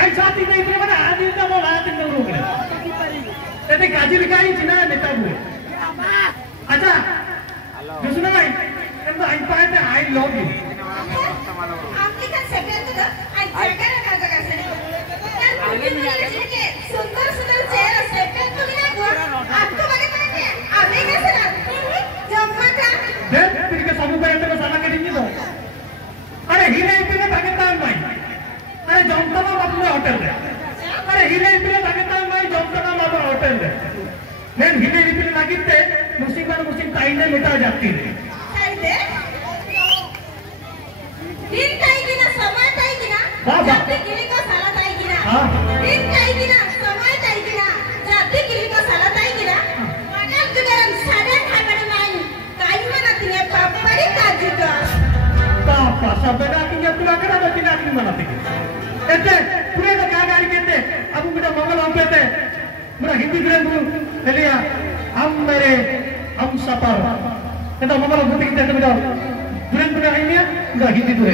kai saat ini itu mana adi itu mau adi itu rumah. Tapi gaji likai cina neta bu. Acha. Justru nai. Kan I find that I love you. आपने kan second tu dah. I jaga nak jaga sini. Kan mungkin ni सुंदर सुंदर चेहरा second tu ni aku. आपको bagaimana ni? Abang कैसे ना? जम्मा का. Dan ketika sabu bayar tu salah keringi tu. अरे हीरे इतने ताकतवान भाई अरे जमतमा अपने होटल है अरे हीरे इतने ताकतवान भाई जमतमा अपने होटल है मैं हीरे इतने ताकतते मुसीबत ताई ने मिटा जाती है ताई दे दिन ताई की ना समय ताई की ना जाती किली को साला ताई की ना दिन ताई की ना समय ताई की ना जाती किली को साला ताई की ना मगर जुगाran sadar खाने में काई mana tinya papari kaji का apa sampai nak tinggal tu akan ada tidak ini mana tinggal. Ente, punya tak kaya hari kita, aku kita mangal apa ente, mana Hindi film tu, lihat, हम मेरे हम सफर, kita mangal apa kita kita, film punya ini ya, enggak Hindi tu.